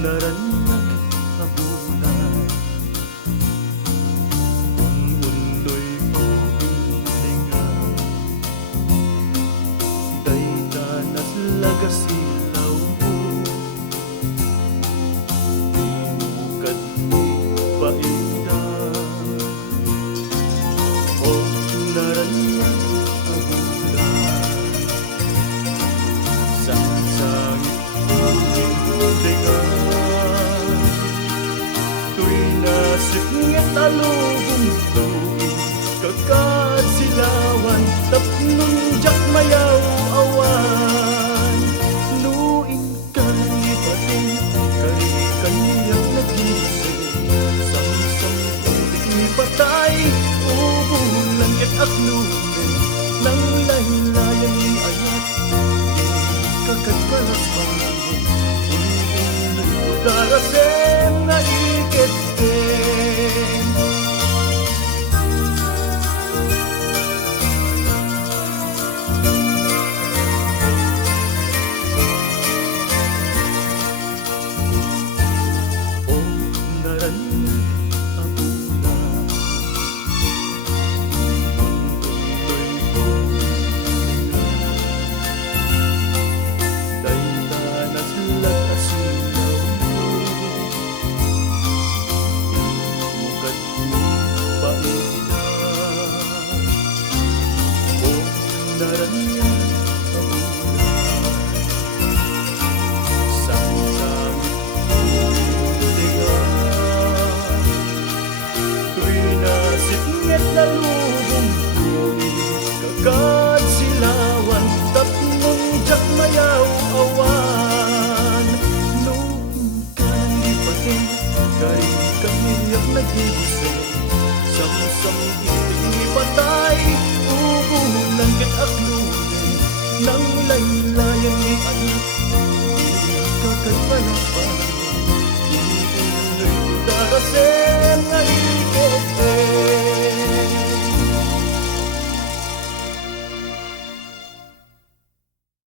naranag habulan. Unundoy ko iningan, daydanas lagasilaw mo. Tinukad ni paida, o naranag habulan. Sa sangit tingan, tuy nasipngat alubong tuig, kakad silawan, tapnon jak mayaw awan. Nuing kani pating, kari kaniyang nagising, samsam tuig ni patay, ubulan ket akluben, nang laylayan ni ayat, kakagbalas pangin, ununuy darasem na iketeng. O naranag habulan, unundoy ko iningan, daydanas lagasilaw mo. Tinukad ni paida, o naranag habulan. Sangsangit tingan, tuy nasipnget na lubong tuig, kakad silawan, tapnon jak mayaw awan. Noong kani pating, kari kamiyak nagising, samsam